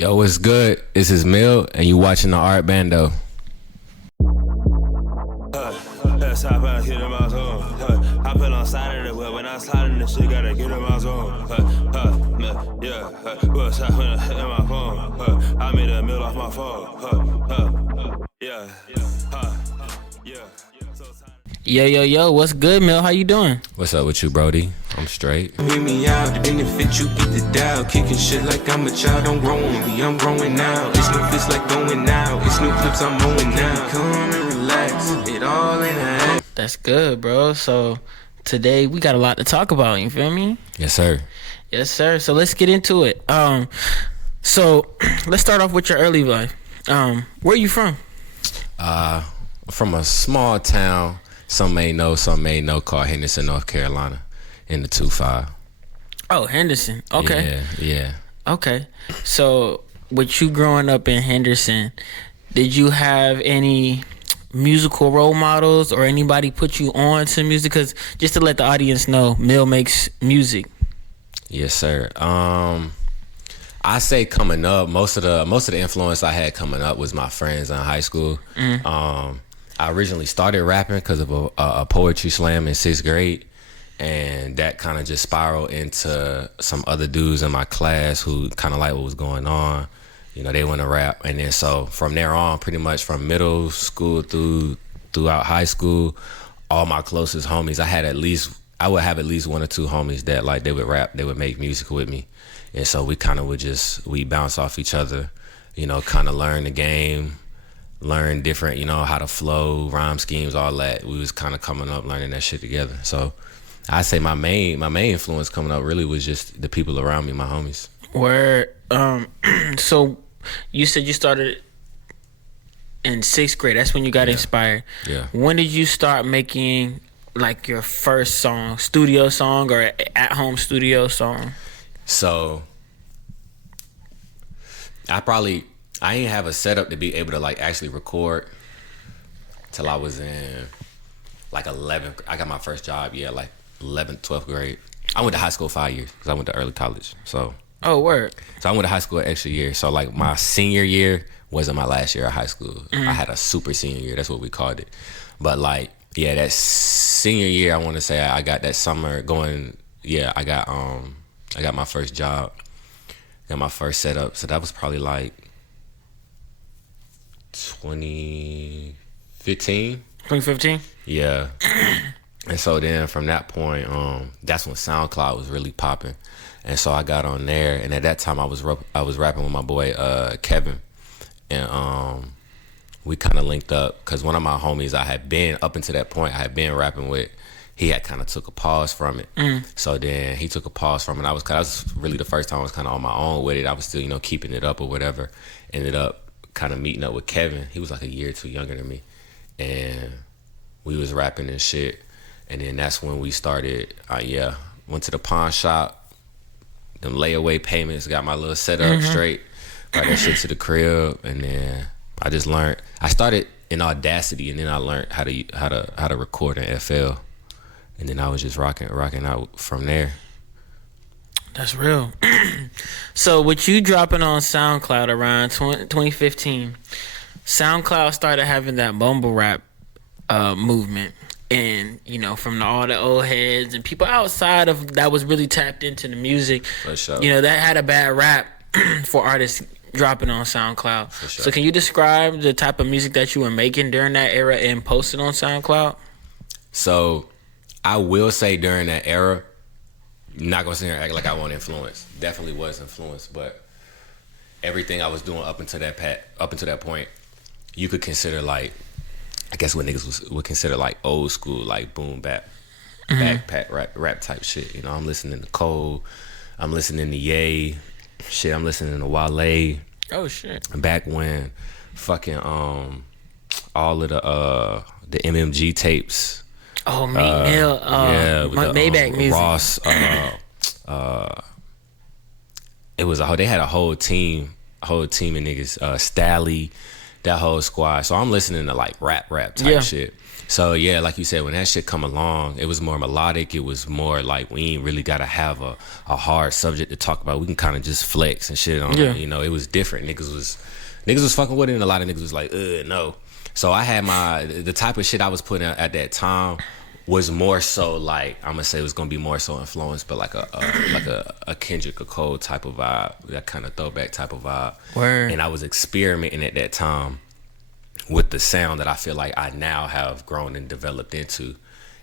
Yo, what's good? This is Mill, and you watching the ART Bando. That's how I hit in my zone. I put on side of the wheel when I slide in the shit, gotta get in my zone. Yeah, what's happening in my phone? I made a meal off my phone. Yeah. Yo, what's good, Mel? How you doing? What's up with you, Brody? I'm straight. Hear me out, the benefit you get the dial. Kicking shit like I'm a child, don't grow on me, I'm growing now. It's new fits like going now, it's new clips I'm mowing now. Come and relax, it all in a act. That's good, bro. So today we got a lot to talk about, you feel me? Yes, sir. Yes, sir. So let's get into it. So let's start off with your early life. Where you from? From a small town, some may know, called Henderson, North Carolina, in the 2-5. Oh, Henderson. Okay. Yeah. Okay. So with you growing up in Henderson, did you have any musical role models or anybody put you on to music? Because just to let the audience know, Mill makes music. Yes, sir. I say coming up, most of the influence I had coming up was my friends in high school. I originally started rapping because of a poetry slam in 6th grade, and that kind of just spiraled into some other dudes in my class who kind of like what was going on. You know, they want to rap, and then so from there on, pretty much from middle school throughout high school, all my closest homies, I would have at least one or two homies that like they would rap, they would make music with me, and so we kind of we bounce off each other, you know, kind of learn the game, learn different, you know, how to flow, rhyme schemes, all that. We was kind of coming up learning that shit together. So I say my main influence coming up really was just the people around me, my homies. Where so you said you started in 6th grade. That's when you got inspired. Yeah. When did you start making like your first song, studio song or at home studio song? So I ain't have a setup to be able to like actually record till I was in like 11th. I got my first job, like 11th, 12th grade. I went to high school 5 years because I went to early college. So word. So I went to high school an extra year. So like my senior year wasn't my last year of high school. I had a super senior year. That's what we called it. But like, yeah, that senior year, I want to say I got that summer going. Yeah, I got my first job, got my first setup. So that was probably like 2015. 2015? Yeah. And so then from that point, that's when SoundCloud was really popping. And so I got on there, and at that time I was rapping with my boy Kevin, and we kind of linked up because one of my homies I had been up until that point I had been rapping with, he had kind of took a pause from it. So then he took a pause from it. That was really the first time I was kind of on my own with it. I was still, you know, keeping it up or whatever. Ended up kind of meeting up with Kevin. He was like a year or two younger than me, and we was rapping and shit. And then that's when we started. Went to the pawn shop. Them layaway payments, got my little setup straight, brought that shit to the crib, and then I just learned. I started in Audacity, and then I learned how to record in FL, and then I was just rocking out from there. That's real. So with you dropping on SoundCloud around 2015, SoundCloud started having that mumble rap movement. And, you know, from all the old heads and people outside of that was really tapped into the music, For sure. you know, that had a bad rap for artists dropping on SoundCloud. For sure. So can you describe the type of music that you were making during that era and posting on SoundCloud? So I will say during that era, not gonna sit here and act like I wasn't influenced. Definitely was influenced, but everything I was doing up until that point, you could consider like, I guess what niggas would consider like old school, like boom bap, backpack rap type shit. You know, I'm listening to Cole, I'm listening to Ye, shit, I'm listening to Wale. Oh shit! Back when fucking all of the MMG tapes. Oh, Meek Mill, with the, Maybach music. Ross, it was they had a whole team of niggas. Stally, that whole squad. So I'm listening to like rap type shit. So yeah, like you said, when that shit come along, it was more melodic. It was more like we ain't really gotta have a hard subject to talk about. We can kind of just flex and shit on it. You know, it was different. Niggas was fucking with it, and a lot of niggas was like, no. So I had the type of shit I was putting out at that time was more so like, I'm gonna say it was gonna be more so influenced, but like a Kendrick, a Cole type of vibe, that kind of throwback type of vibe. Word. And I was experimenting at that time with the sound that I feel like I now have grown and developed into,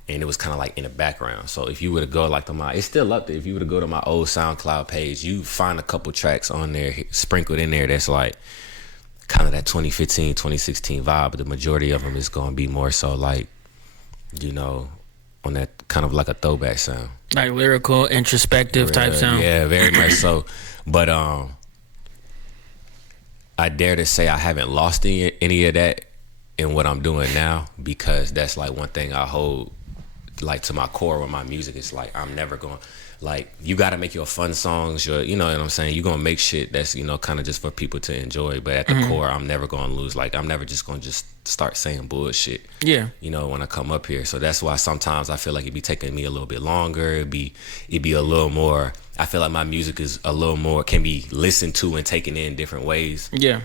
and it was kind of like in the background. So if you were to go like it's still up there. If you were to go to my old SoundCloud page, you find a couple tracks on there sprinkled in there that's like kind of that 2015, 2016 vibe, but the majority of them is gonna be more so like, you know, on that kind of like a throwback sound, like lyrical, introspective type sound. Yeah, very much so. But I dare to say I haven't lost any of that in what I'm doing now, because that's like one thing I hold like to my core with my music. It's like I'm never going, like, you got to make your fun songs, you know what I'm saying? You're going to make shit that's, you know, kind of just for people to enjoy. But at the core, I'm never going to lose. Like, I'm never just going to just start saying bullshit. Yeah. You know, when I come up here. So that's why sometimes I feel like it'd be taking me a little bit longer. It'd be a little more, I feel like my music is a little more, can be listened to and taken in different ways. Yeah.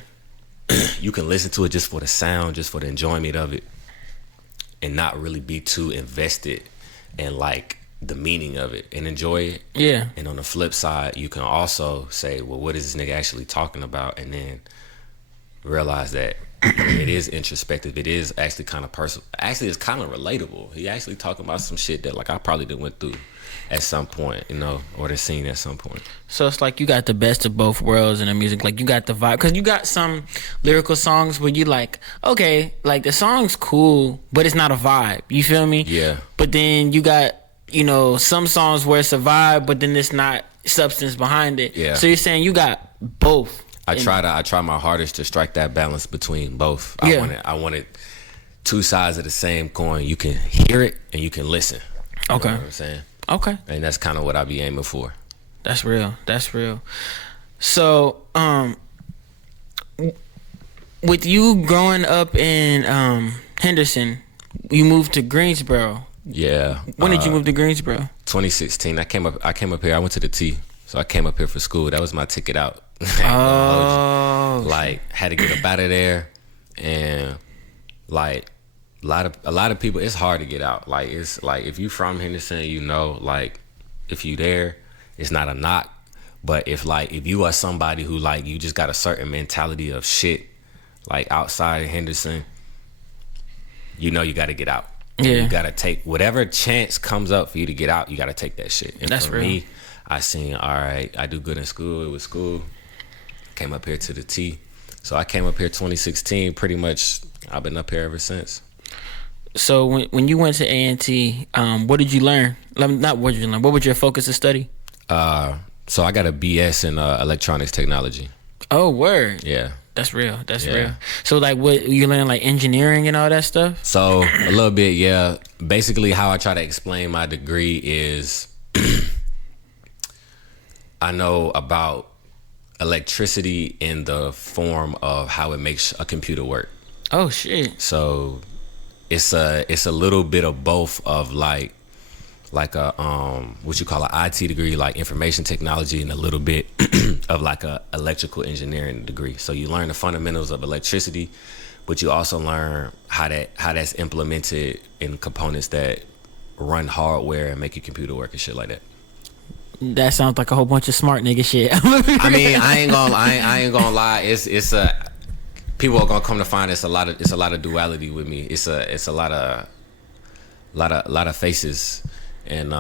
You can listen to it just for the sound, just for the enjoyment of it, and not really be too invested in like the meaning of it and enjoy it. Yeah. And on the flip side, you can also say, well, what is this nigga actually talking about? And then realize that it is introspective. It is actually kind of personal. Actually, it's kind of relatable. He actually talking about some shit that like I probably done went through at some point, you know, or the scene at some point. So it's like you got the best of both worlds in the music. Like you got the vibe, because you got some lyrical songs where you like, okay, like the song's cool, but it's not a vibe. You feel me? Yeah. But then you got, you know, some songs where it's a vibe, but then it's not substance behind it. Yeah. So you're saying you got both. I try my hardest to strike that balance between both. I wanted two sides of the same coin. You can hear it and you can listen. Okay. You know what I'm saying? Okay. And that's kind of what I be aiming for. That's real. That's real. So, with you growing up in Henderson, you moved to Greensboro. Yeah. When did you move to Greensboro? 2016. I came up here. I went to the T, so I came up here for school. That was my ticket out. Like, had to get up out of there, and like a lot of people, it's hard to get out. Like, it's like if you from Henderson, you know, like if you there, it's not a knock. But if you are somebody who like you just got a certain mentality of shit, like outside of Henderson, you know you got to get out. Yeah. You got to take whatever chance comes up for you to get out. You got to take that shit. And that's for real. Me, I seen, all right, I do good in school. It was school. Came up here to the T. So I came up here 2016. Pretty much, I've been up here ever since. So when you went to A&T, what did you learn? Not what did you learn. What was your focus of study? So I got a BS in electronics technology. Oh, word. Yeah. That's real. That's real. So like what you learn, like engineering and all that stuff? So a little bit, yeah. Basically how I try to explain my degree is I know about electricity in the form of how it makes a computer work. Oh shit. So it's a little bit of both of like a what you call an IT degree, like information technology, and a little bit of like a electrical engineering degree. So you learn the fundamentals of electricity, but you also learn how that's implemented in components that run hardware and make your computer work and shit like that. That sounds like a whole bunch of smart nigga shit. I mean, I ain't gonna lie. It's a people are gonna come to find it's a lot of duality with me. It's a lot of faces, and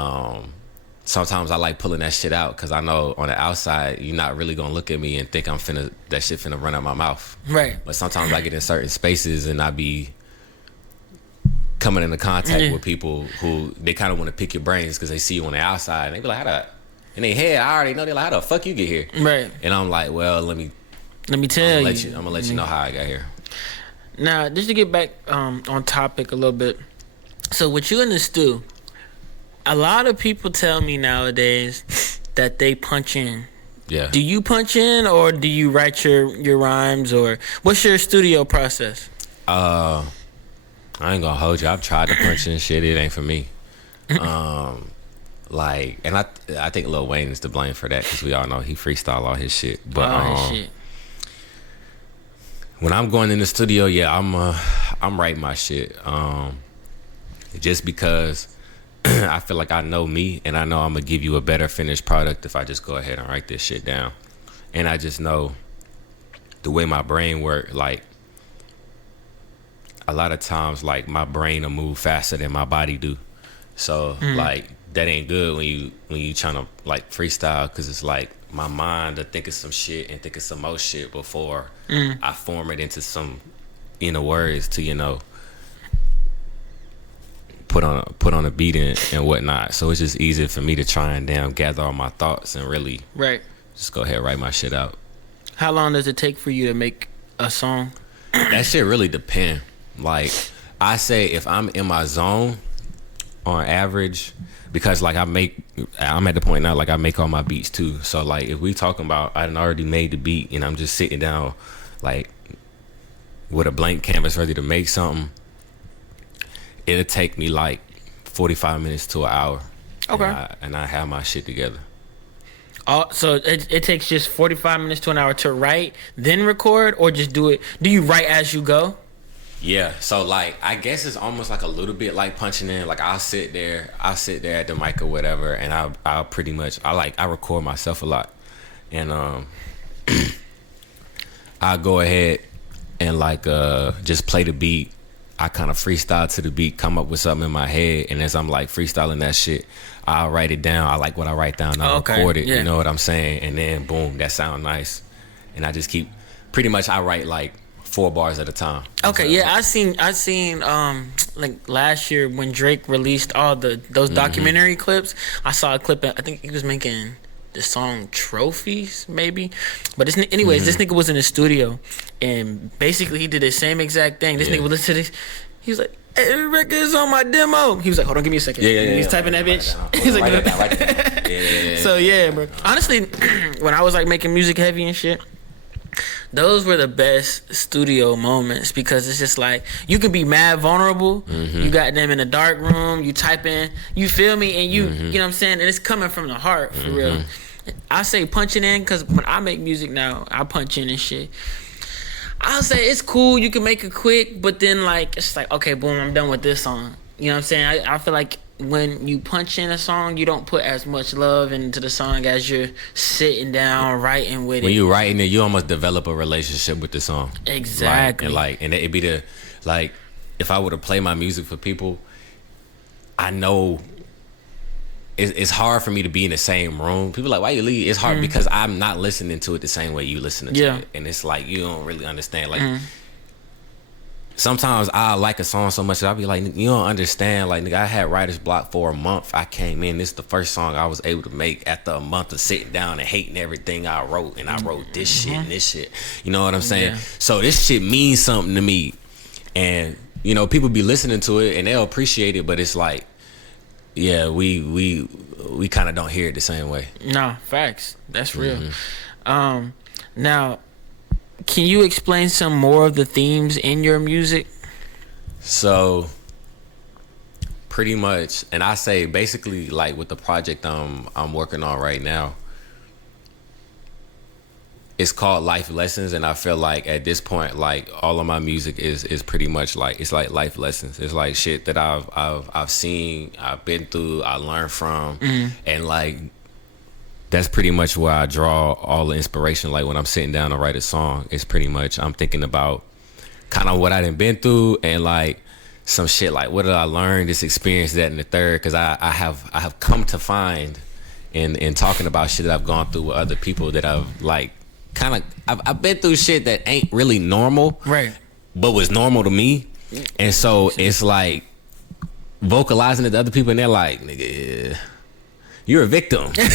sometimes I like pulling that shit out because I know on the outside you're not really gonna look at me and think that shit finna run out my mouth. Right. But sometimes I get in certain spaces and I be coming into contact with people who they kind of want to pick your brains because they see you on the outside and they be like, in their head, I already know, they're like, how the fuck you get here? Right. And I'm like, well, let me tell you. I'm gonna let you know how I got here. Now, just to get back on topic a little bit. So with you in the stew, a lot of people tell me nowadays that they punch in Yeah. Do you punch in or do you write your rhymes, or what's your studio process? I ain't gonna hold you. I've tried to punch in shit. It ain't for me. Like, and I think Lil Wayne is to blame for that because we all know he freestyle all his shit. But when I'm going in the studio, yeah, I'm writing my shit. Just because I feel like I know me, and I know I'm gonna give you a better finished product if I just go ahead and write this shit down. And I just know the way my brain work, like a lot of times, like my brain will move faster than my body do. So like that ain't good when you trying to like freestyle, because it's like my mind to think of some shit and think of some more shit before I form it into some words to put on a beat and whatnot. So it's just easier for me to try and gather all my thoughts and really just go ahead and write my shit out. How long does it take for you to make a song? That shit really depend. Like I say, if I'm in my zone, on average, because like I'm at the point now, like I make all my beats too. So like if we talking about I done already made the beat and I'm just sitting down like with a blank canvas ready to make something, it'll take me like 45 minutes to an hour. Okay. And I have my shit together. So it takes just 45 minutes to an hour to write, then record, or just do it? Do you write as you go? Yeah, so like I guess it's almost like a little bit like punching in. Like I'll sit there at the mic or whatever, and I'll pretty much I record myself a lot, and I'll go ahead and like just play the beat. I kind of freestyle to the beat, come up with something in my head, and as I'm like freestyling that shit, I'll write it down. I like what I write down, I record it. Yeah. You know what I'm saying? And then boom, that sound nice, and I just keep pretty much I write like 4 bars at a time. Okay, yeah, I seen like last year when Drake released all those documentary clips. I saw a clip. I think he was making the song Trophies, maybe. But this nigga was in the studio, and basically he did the same exact thing. This nigga would listen to this. He was like, "Hey, the record is on my demo." He was like, "Hold on, give me a second." He's typing that bitch. He's like, yeah. So yeah, bro. Honestly, when I was like making music heavy and shit, those were the best studio moments, because it's just like you can be mad vulnerable. You got them in a dark room, you type in, you feel me, and you know what I'm saying, and it's coming from the heart for real. I say punching in, because when I make music now, I punch in and shit. I'll say it's cool, you can make it quick, but then like it's like, okay, boom, I'm done with this song. You know what I'm saying? I feel like when you punch in a song, you don't put as much love into the song as you're sitting down writing with it. When you writing it, you almost develop a relationship with the song. Exactly. Right? And it'd be the like, if I were to play my music for people, I know it's hard for me to be in the same room. People are like, why you leave? It's hard because I'm not listening to it the same way you listening to it, and it's like you don't really understand. Like sometimes I like a song so much that I'll be like, you don't understand. Like, nigga, I had writer's block for a month. I came in, this is the first song I was able to make after a month of sitting down and hating everything I wrote. And I wrote this shit and this shit. You know what I'm saying? Yeah. So this shit means something to me. And, people be listening to it and they'll appreciate it, but it's like, yeah, we kind of don't hear it the same way. No, facts. That's real. Now, can you explain some more of the themes in your music? So, pretty much, and I say basically like with the project I'm working on right now, it's called Life Lessons, and I feel like at this point, like all of my music is pretty much like it's like life lessons. It's like shit that I've seen, I've been through, I learned from, and like that's pretty much where I draw all the inspiration. Like when I'm sitting down to write a song, it's pretty much I'm thinking about kind of what I done been through and like some shit like what did I learn, this experience, that, and the third. Because I have come to find in talking about shit that I've gone through with other people that I've like kind of I've been through shit that ain't really normal, right? But was normal to me, and so it's like vocalizing it to other people, and they're like, nigga. you're a victim. You know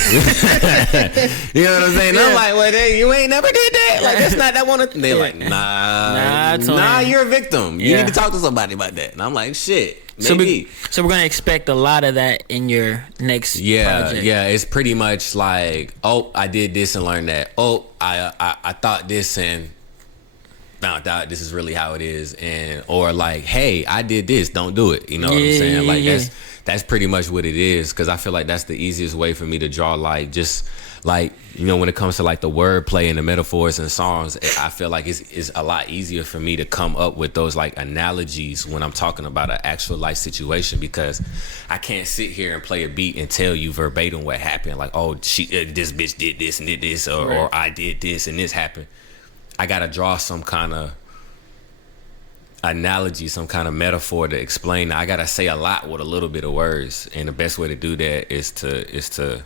what I'm saying? Yeah. I'm like, well, you ain't never did that. Like, that's not that one. They're like, nah, you're a victim. You need to talk to somebody about that. And I'm like, shit. Maybe. So we're gonna expect a lot of that in your next project. Yeah, it's pretty much like, oh, I did this and learned that. Oh, I thought this and found out this is really how it is, and or like, hey, I did this, don't do it. You know what I'm saying? Like that's pretty much what it is, because I feel like that's the easiest way for me to draw, like, just like, you know, when it comes to like the wordplay and the metaphors and songs, I feel like it's a lot easier for me to come up with those like analogies when I'm talking about an actual life situation, because I can't sit here and play a beat and tell you verbatim what happened. Like, oh, this bitch did this and did this, or I did this and this happened. I gotta draw some kind of analogy, some kind of metaphor to explain. I gotta say a lot with a little bit of words, and the best way to do that is to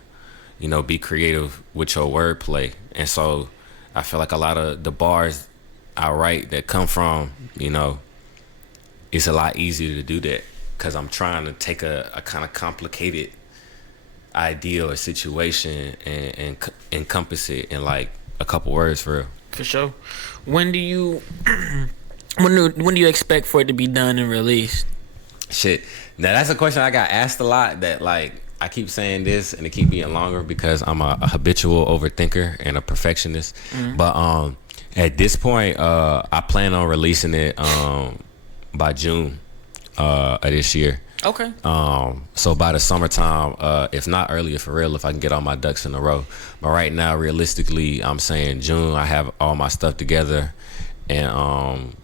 you know, be creative with your wordplay. And so I feel like a lot of the bars I write that come from, you know, it's a lot easier to do that, because I'm trying to take a kind of complicated idea or situation and encompass it in like a couple words, for real. For sure. When do you when do you expect for it to be done and released? Shit. Now that's a question I got asked a lot, that like, I keep saying this and it keep being longer because I'm a habitual overthinker and a perfectionist. But at this point, I plan on releasing it by June of this year. Okay. So by the summertime, if not earlier, for real, if I can get all my ducks in a row. But right now, realistically, I'm saying June. I have all my stuff together, and I'm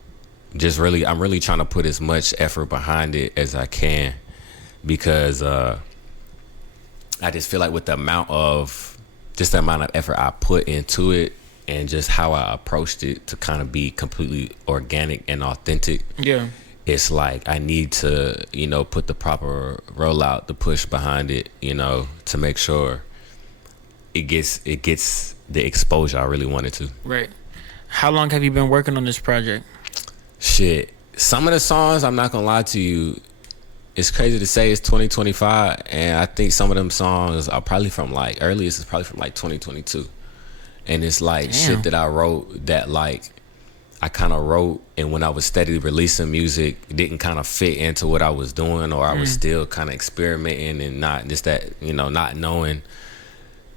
really trying to put as much effort behind it as I can, because I just feel like with the amount of effort I put into it, and just how I approached it to kind of be completely organic and authentic. Yeah. It's like I need to, you know, put the proper rollout, the push behind it, you know, to make sure it gets the exposure I really wanted to. Right. How long have you been working on this project? Shit. Some of the songs, I'm not gonna lie to you, it's crazy to say it's 2025, and I think some of them songs are probably from like, earliest is probably from like 2022. And it's like shit that I wrote that like I kind of wrote, and when I was steadily releasing music, it didn't kind of fit into what I was doing, or I was still kind of experimenting and not just that, you know, not knowing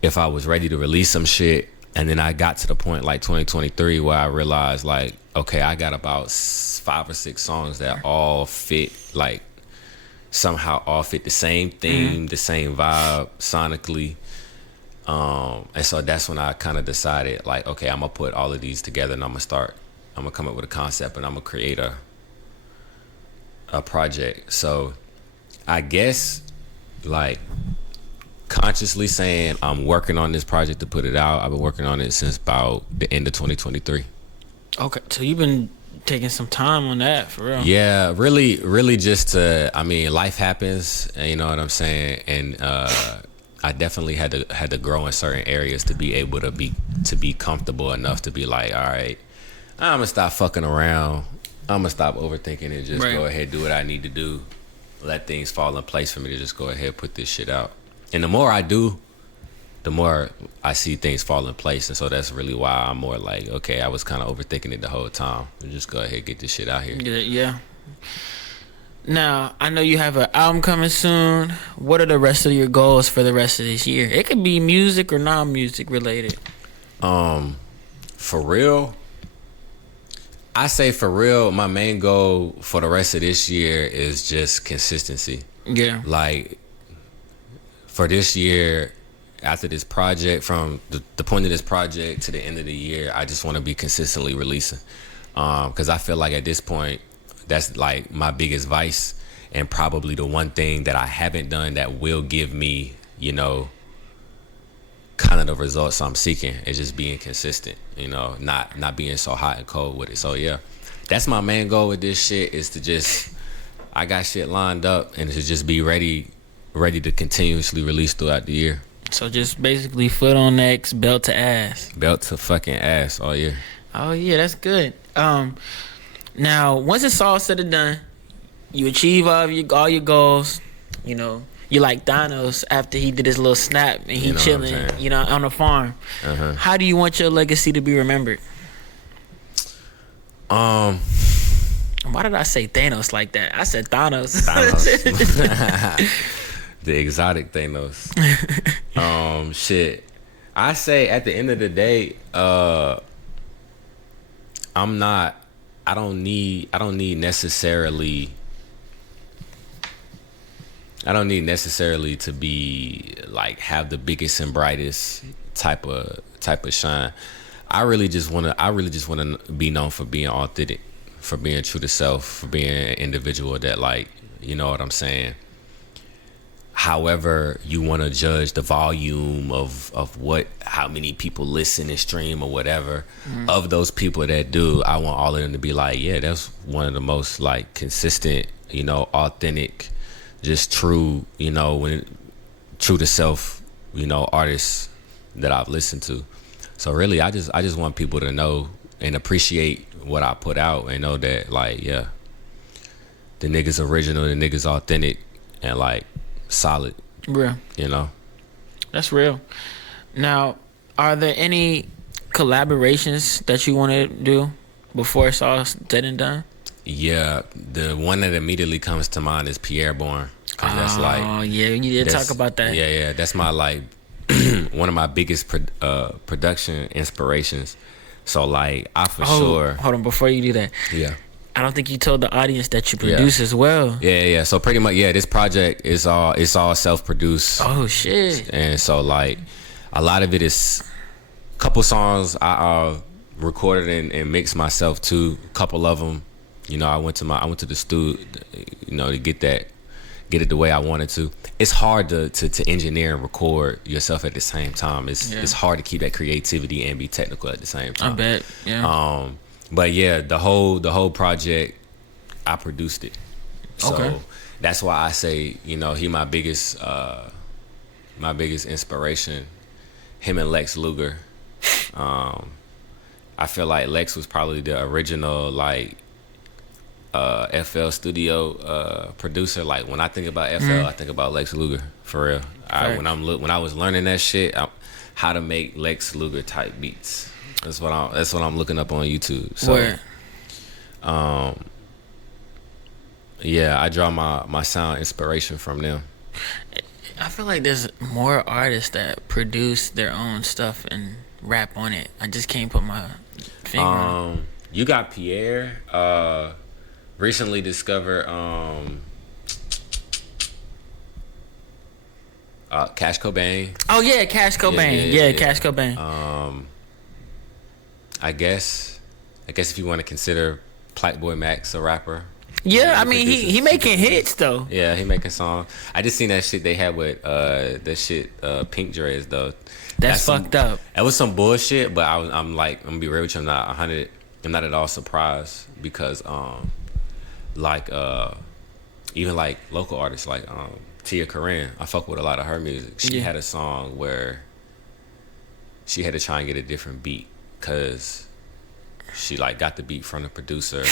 if I was ready to release some shit. And then I got to the point like 2023 where I realized like, okay, I got about 5 or 6 songs that all fit, like somehow all fit the same theme, the same vibe sonically. And so that's when I kind of decided like, okay, I'm gonna put all of these together, and I'm gonna come up with a concept, and I'm gonna create a project. So I guess like consciously saying I'm working on this project to put it out. I've been working on it since about the end of 2023. Okay, so you've been taking some time on that, for real. Yeah, really just to, I mean, life happens, you know what I'm saying? And I definitely had to grow in certain areas to be able to be comfortable enough to be like, all right, I'm gonna stop fucking around. I'm gonna stop overthinking and just go ahead, do what I need to do. Let things fall in place for me to just go ahead, put this shit out. And the more I do, the more I see things fall in place. And so that's really why I'm more like, okay, I was kind of overthinking it the whole time. Just go ahead, get this shit out here. Yeah. Now, I know you have an album coming soon. What are the rest of your goals for the rest of this year? It could be music or non-music related. For real, I say for real, my main goal for the rest of this year is just consistency. Yeah. Like, for this year, after this project, from the point of this project to the end of the year, I just want to be consistently releasing. Because I feel like at this point, that's like my biggest vice, and probably the one thing that I haven't done that will give me, you know, kind of the results I'm seeking, is just being consistent, you know, not being so hot and cold with it. So yeah, that's my main goal with this shit, is to just, I got shit lined up, and to just be ready to continuously release throughout the year. So just basically foot on necks, belt to ass. Belt to fucking ass all year. Oh yeah, that's good. Now, once it's all said and done, you achieve all your goals, you know, you like Thanos after he did his little snap and he You know what I'm chilling, saying? you know, on the farm. How do you want your legacy to be remembered? Why did I say Thanos like that? I said Thanos. The exotic Thanos. Shit. I say at the end of the day, I don't need necessarily to be like have the biggest and brightest type of shine. I really just wanna be known for being authentic, for being true to self, for being an individual that, like, you know what I'm saying. However you want to judge the volume of how many people listen and stream or whatever, of those people that do, I want all of them to be like, yeah, that's one of the most like consistent, you know, authentic, just true, you know, true to self, you know, artists that I've listened to. So really, I just want people to know and appreciate what I put out and know that, like, yeah, the nigga's original, the nigga's authentic, and like solid. Real. You know? That's real. Now, are there any collaborations that you want to do before it's all said and done? Yeah, the one that immediately comes to mind is Pierre Bourne. Cause that's like, oh yeah, you did talk about that. Yeah, that's my like one of my biggest production inspirations. So like, I for sure. Hold on, before you do that. Yeah. I don't think you told the audience that you produce as well. Yeah. So pretty much, yeah, this project is all self-produced. Oh shit. And so like, a lot of it is a couple songs I recorded and mixed myself too. A couple of them, you know, I went to the studio, you know, to get it the way I wanted to. It's hard to engineer and record yourself at the same time. It's hard to keep that creativity and be technical at the same time. I bet. Yeah. But yeah, the whole project, I produced it. So that's why I say, you know, he my biggest inspiration. Him and Lex Luger. I feel like Lex was probably the original like FL Studio producer. Like when I think about FL, I think about Lex Luger for real. When I was learning that shit, how to make Lex Luger type beats. That's what I'm looking up on YouTube. So, yeah, I draw my sound inspiration from them. I feel like there's more artists that produce their own stuff and rap on it. I just can't put my finger on it. You got Pierre. Recently discovered Cash Cobain. Oh yeah, Cash Cobain. Yeah, Cash Cobain. I guess if you want to consider Plattboy Max a rapper. Yeah, I mean he making hits though. Yeah, he making songs. I just seen that shit they had with that shit Pink Dreads though. That's fucked up. That was some bullshit, but I'm gonna be real with you. I'm not at all surprised because even like local artists like Tia Corinne, I fuck with a lot of her music. She had a song where she had to try and get a different beat because she like got the beat from the producer,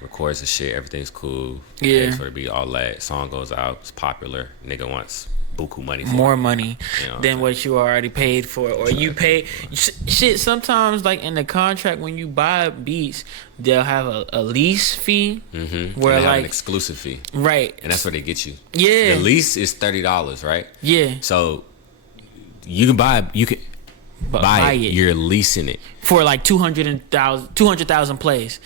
records the shit, everything's cool, pays for the beat, all that. Song goes out, it's popular. Nigga wants buku money for more it. Money than what you already paid for, or you pay shit. Sometimes like in the contract when you buy beats, they'll have a lease fee where they like have an exclusive fee, right? And that's where they get you. Yeah, the lease is $30, right? Yeah, so you can buy it. You're leasing it for like 200,000 plays.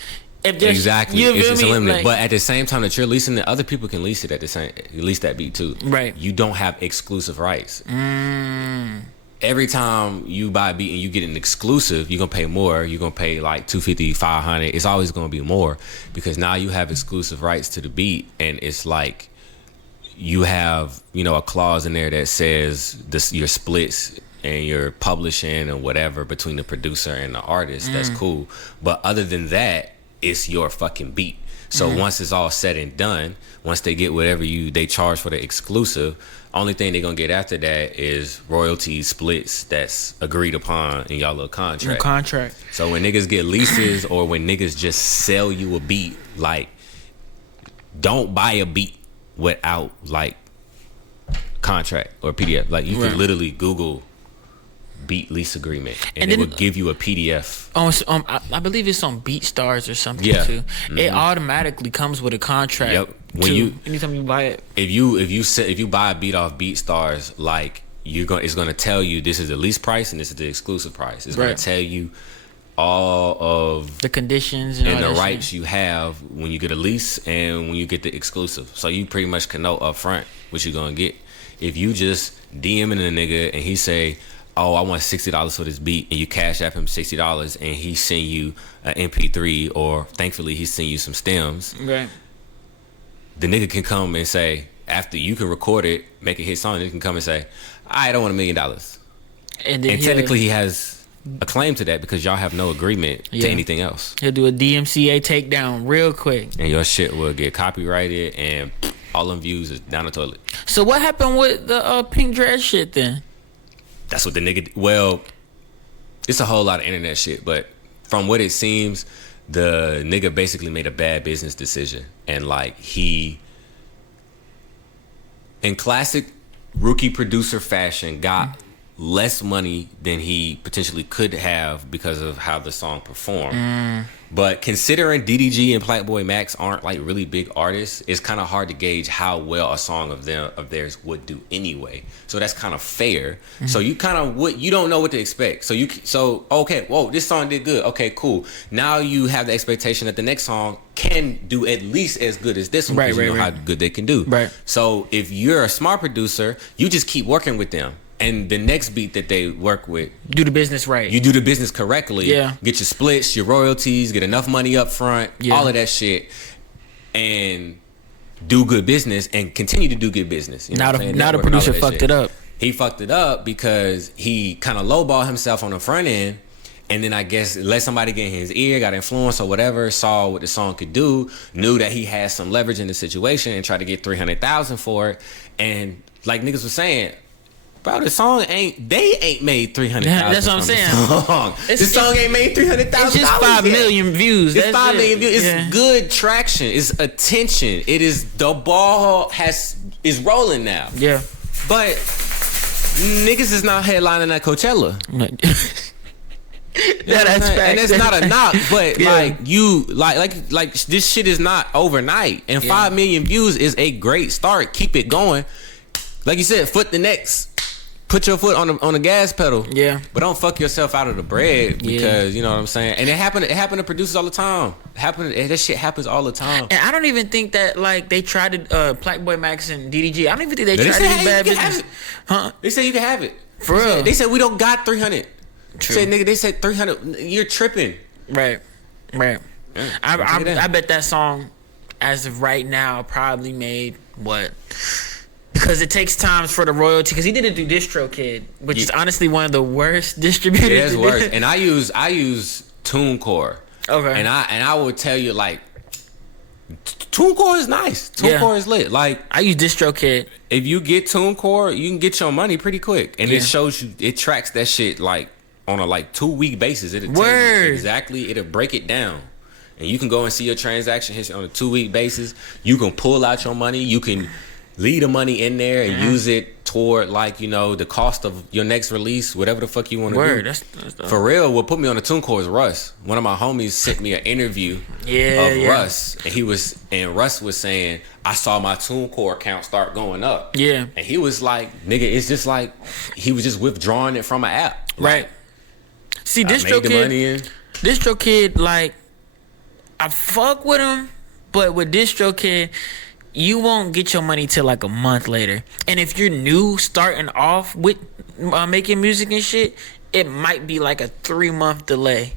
Exactly, it's unlimited. Like, but at the same time that you're leasing it, other people can lease it at the same, lease that beat too. Right. You don't have exclusive rights. Every time you buy a beat and you get an exclusive, you're gonna pay more. You're gonna pay like $250, $500. It's always gonna be more because now you have exclusive rights to the beat, and it's like you have, you know, a clause in there that says your splits and your publishing and whatever between the producer and the artist. That's cool. But other than that, it's your fucking beat. So once it's all said and done, once they get whatever they charge for the exclusive, only thing they're gonna get after that is royalties, splits that's agreed upon in y'all little contract. So when niggas get leases or when niggas just sell you a beat, like, don't buy a beat without like contract or PDF. Like you could literally Google beat lease agreement, and it then, would give you a PDF. I believe it's on BeatStars or something too. Mm-hmm. It automatically comes with a contract. Yep. Anytime you buy it. If you buy a beat off BeatStars, like it's gonna tell you this is the lease price and this is the exclusive price. It's gonna tell you all of the conditions and the rights you have when you get a lease and when you get the exclusive. So you pretty much can know up front what you're gonna get. If you just DMing a nigga and he say, oh, I want $60 for this beat, and you cash app him $60 and he send you an MP3, or thankfully he send you some stems, right? The nigga can come and say, after you can record it, make a hit song, he can come and say, I don't want $1 million. And technically he has a claim to that because y'all have no agreement to anything else. He'll do a DMCA takedown real quick. And your shit will get copyrighted and all them views is down the toilet. So what happened with the pink dress shit then? That's what the nigga... Well, it's a whole lot of internet shit, but from what it seems, the nigga basically made a bad business decision. And like he, in classic rookie producer fashion, got less money than he potentially could have because of how the song performed. But considering DDG and Platinum Max aren't like really big artists, it's kind of hard to gauge how well a song of theirs would do anyway. So that's kind of fair. So you kind of you don't know what to expect. So okay, whoa, this song did good. Okay, cool. Now you have the expectation that the next song can do at least as good as this one, because you know how good they can do. Right. So if you're a smart producer, you just keep working with them. And the next beat that they work with, do the business right. You do the business correctly. Yeah. Get your splits, your royalties, get enough money up front, all of that shit, and do good business and continue to do good business. You know now the producer fucked it up. He fucked it up because he kind of lowballed himself on the front end, and then I guess let somebody get in his ear, got influence or whatever, saw what the song could do, knew that he had some leverage in the situation, and tried to get $300,000 for it. And like niggas was saying, bro, the song ain't made $300,000. That's what I'm saying. This song ain't made $300,000. It's just 5 million views. It's 5 million views. It's good traction. It's attention. It is the ball is rolling now. Yeah. But niggas is not headlining at Coachella. That's fact. And it's not a knock, but like this shit is not overnight. And 5 million views is a great start. Keep it going. Like you said, foot the next. Put your foot on the gas pedal. Yeah. But don't fuck yourself out of the bread, because you know what I'm saying. And it happened to producers all the time. That shit happens all the time. And I don't even think that like they tried to Platinum Max and DDG. I don't even think they tried to do bad business. Huh? They said you can have it. For real. They said we don't got 300. True. They said 300. You're tripping. Right. Yeah, I bet that song, as of right now, probably made what? Because it takes time for the royalty. Because he did it through DistroKid, which is honestly one of the worst distributors. It is worse. And I use TuneCore. Okay. And I would tell you, like, TuneCore is nice. TuneCore is lit. Like, I use DistroKid. If you get TuneCore, you can get your money pretty quick. And it shows you, it tracks that shit like on a 2-week basis. It'll tell you exactly. It'll break it down. And you can go and see your transaction history on a 2-week basis. You can pull out your money. You can leave the money in there and use it toward the cost of your next release, whatever the fuck you want to do. That's for real. What put me on the TuneCore is Russ. One of my homies sent me an interview of Russ, and Russ was saying, I saw my TuneCore account start going up. Yeah, and he was like, nigga, it's just like he was just withdrawing it from an app. Right. See, DistroKid, like, I fuck with him, but with DistroKid, you won't get your money till like a month later. And if you're new, starting off with making music and shit, it might be like a 3-month delay.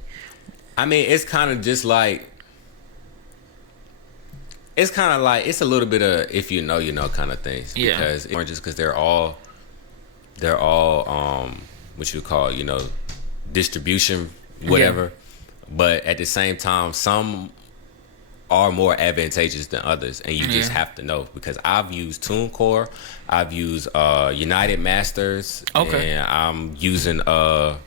I mean, it's kind of just like, it's a little bit of if you know kind of things. Yeah. Because it's just because they're all what you call distribution, whatever. Yeah. But at the same time, some are more advantageous than others, and you just have to know. Because I've used TuneCore, I've used United Masters, and I'm using TuneCore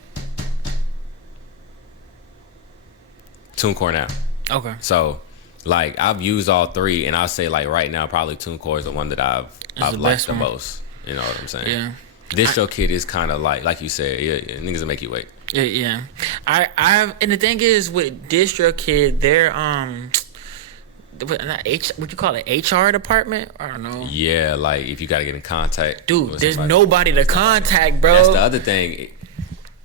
now. Okay. So like I've used all three, and I'll say like right now probably TuneCore is the one that I've liked the most. You know what I'm saying? Yeah. DistroKid is kind of like you said, yeah, niggas will make you wait. Yeah. And the thing is with DistroKid, they're what you call it, HR department? I don't know. Yeah, like if you gotta get in contact, Dude, there's nobody to contact, bro. That's the other thing.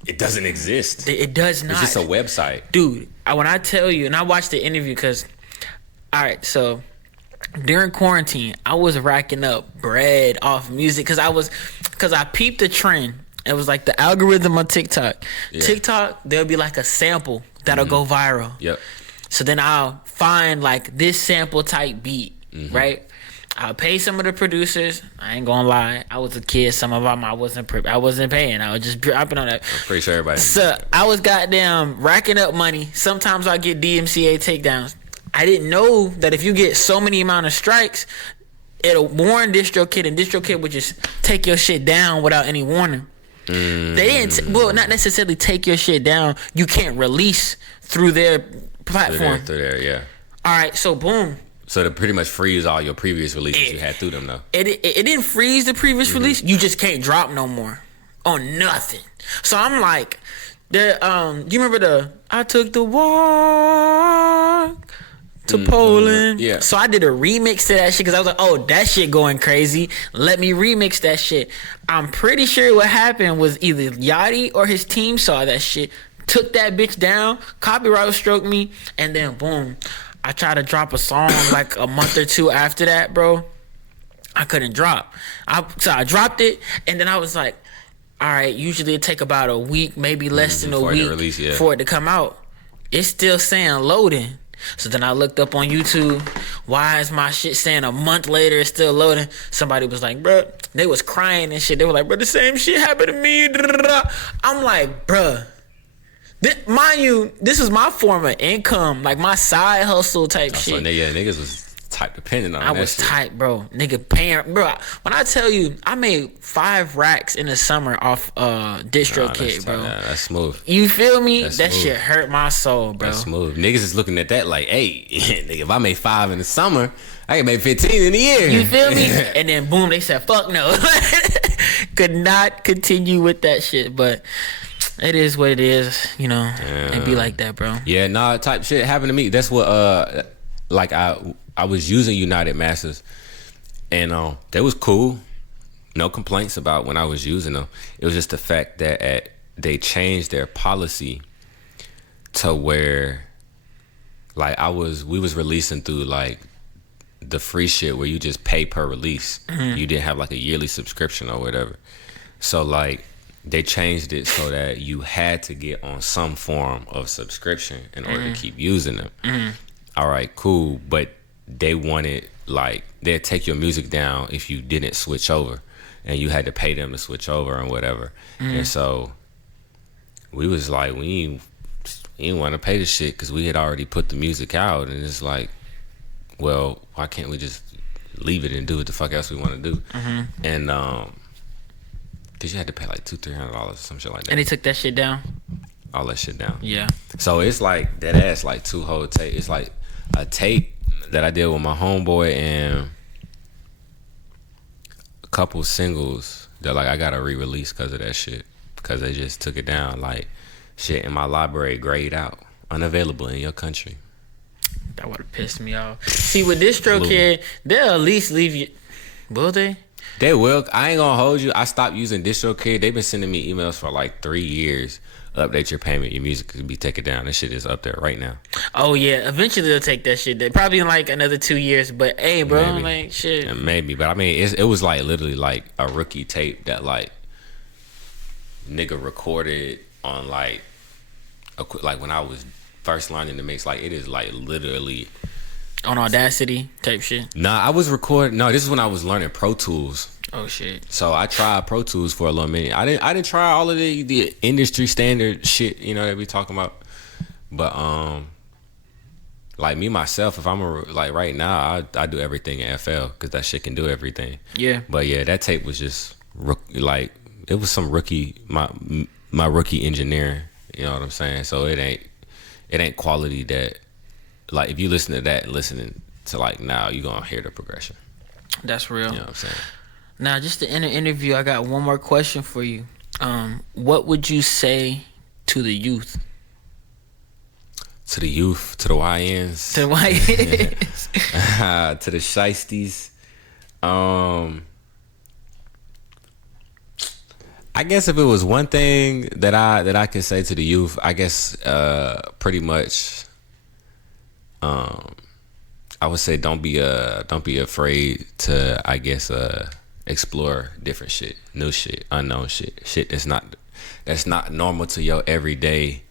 It doesn't exist. It does not. It's just a website, dude. When I tell you, and I watched the interview, because, all right, so during quarantine, I was racking up bread off music because I peeped the trend. It was like the algorithm on TikTok. Yeah. TikTok, there'll be like a sample that'll go viral. Yep. So then I'll find like this sample type beat, right? I'll pay some of the producers. I ain't gonna lie, I was a kid. Some of them I wasn't paying. I was just dropping on that. I'm pretty sure everybody. So I was goddamn racking up money. Sometimes I get DMCA takedowns. I didn't know that if you get so many amount of strikes, it'll warn DistroKid, and DistroKid would just take your shit down without any warning. They didn't. Well, not necessarily take your shit down. You can't release through their platform. Through there, yeah. All right, so boom. So to pretty much freeze all your previous releases you had through them, though. It didn't freeze the previous release. You just can't drop no more on nothing. So I'm like, do you remember I took the walk to Poland? Yeah. So I did a remix to that shit because I was like, oh, that shit going crazy. Let me remix that shit. I'm pretty sure what happened was either Yachty or his team saw that shit, took that bitch down, copyright stroked me, and then boom. I tried to drop a song like a month or two after that, bro. I couldn't drop. So I dropped it, and then I was like, all right, usually it take about a week, maybe less than a week for it to come out. It's still saying loading. So then I looked up on YouTube, why is my shit saying a month later it's still loading? Somebody was like, bro, they was crying and shit. They were like, bro, the same shit happened to me. I'm like, bro. Mind you, this is my form of income, like my side hustle type shit. So niggas was type dependent on that I was shit. tight, bro. Nigga paying, bro. When I tell you, I made 5 racks in the summer off DistroKid, bro. That's smooth. You feel me? That's that smooth. shit hurt my soul, bro. That's smooth. Niggas is looking at that like, hey, nigga, if I made 5 in the summer, I can make 15 in the year. You feel me? And then boom, they said, fuck no. Could not continue with that shit, but it is what it is, you know. It be like that, bro. Yeah, nah, type shit happened to me. That's what like I was using United Masters, and that was cool. No complaints about when I was using them. It was just the fact that they changed their policy to where like we was releasing through like the free shit where you just pay per release. You didn't have like a yearly subscription or whatever. So like they changed it so that you had to get on some form of subscription in order to keep using them. All right, cool. But they wanted, like, they'd take your music down if you didn't switch over. And you had to pay them to switch over and whatever. And so we was like, we didn't want to pay the shit because we had already put the music out. And it's like, well, why can't we just leave it and do what the fuck else we want to do? And because you had to pay like $200-$300 or some shit like that. And they took that shit down? All that shit down. Yeah. So it's like that ass like 2 whole tape. It's like a tape that I did with my homeboy and a couple singles that like I gotta re-release because of that shit. Because they just took it down. Like shit in my library grayed out. Unavailable in your country. That would have pissed me off. See, with DistroKid, they'll at least leave you. Will they? They will. I ain't gonna hold you. I stopped using DistroKid. They've been sending me emails for like 3 years. Update your payment. Your music could be taken down. This shit is up there right now. Oh yeah, eventually they'll take that shit. Probably in like another 2 years. But hey, bro, maybe. Like shit. Yeah, maybe, but I mean, it was like literally like a rookie tape that like nigga recorded on like when I was first learning to mix. Like it is like literally on Audacity type shit. Nah, I was recording. No, this is when I was learning Pro Tools. Oh shit! So I tried Pro Tools for a little minute. I didn't try all of the industry standard shit, you know, that we talking about. But like me myself, if I'm like right now, I do everything in FL because that shit can do everything. Yeah. But yeah, that tape was just like it was some rookie my rookie engineering. You know what I'm saying? So it ain't quality that like if you listen to that, listening to like now, you gonna hear the progression. That's real. You know what I'm saying? Now, just to end the interview, I got one more question for you. What would you say to the youth? To the youth, to the YNs, To the YNs. to the shiesties. I guess if it was one thing that I could say to the youth, I guess pretty much, I would say don't be afraid to, I guess, explore different shit, new shit, unknown shit that's not normal to your everyday,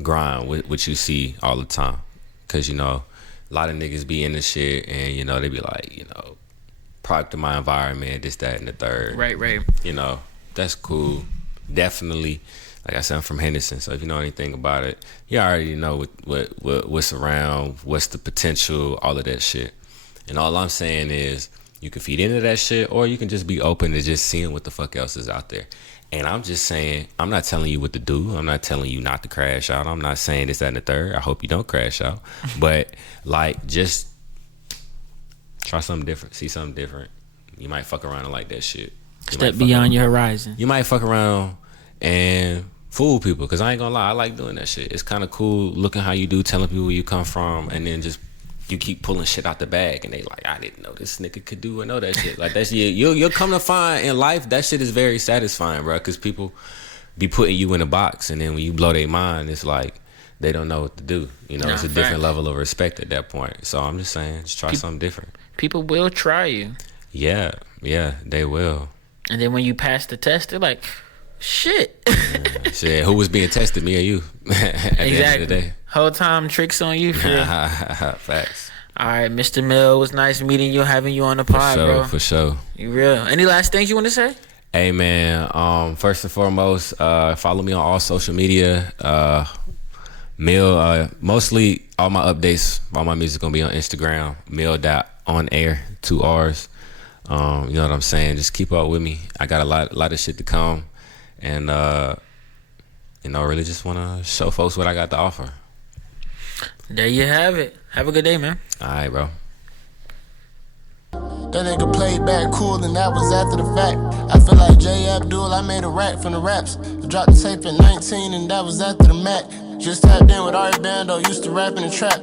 grind, what you see all the time. Cause a lot of niggas be in the shit and they be like, product of my environment, this, that, and the third. Right. That's cool. Definitely. Like I said, I'm from Henderson, so if you know anything about it, you already know what's around, what's the potential, all of that shit. And all I'm saying is you can feed into that shit, or you can just be open to just seeing what the fuck else is out there. And I'm just saying, I'm not telling you what to do. I'm not telling you not to crash out. I'm not saying this, that, and the third. I hope you don't crash out. But just try something different. See something different. You might fuck around and like that shit. Step beyond your horizon. You might fuck around and fool people, because I ain't gonna lie, I like doing that shit. It's kind of cool looking how you do, telling people where you come from, and then just you keep pulling shit out the bag, and they like, I didn't know this nigga could do or know that shit. Like, that's you'll come to find in life that shit is very satisfying, bro, because people be putting you in a box, and then when you blow their mind, it's like they don't know what to do. It's a different level of respect at that point. So I'm just saying, just try something different. People will try you. Yeah, they will. And then when you pass the test, they're like, shit. Shit, who was being tested, me or you? At the end of the day. Whole time tricks on you. Facts. All right, Mr. Mill, it was nice meeting you, having you on the pod, bro. For sure. You real. Any last things you want to say? Hey, man, first and foremost, follow me on all social media. Mill, mostly all my updates, all my music gonna be on Instagram, mill.onair, 2 R's. You know what I'm saying? Just keep up with me. I got a lot of shit to come, and really just wanna show folks what I got to offer. There you have it. Have a good day, man. All right, bro. That nigga played back cool and that was after the fact. I feel like J. Abdul, I made a rap from the raps. Dropped the tape at 19 and that was after the Mac. Just tapped in with ART Bando, used to rap in the trap.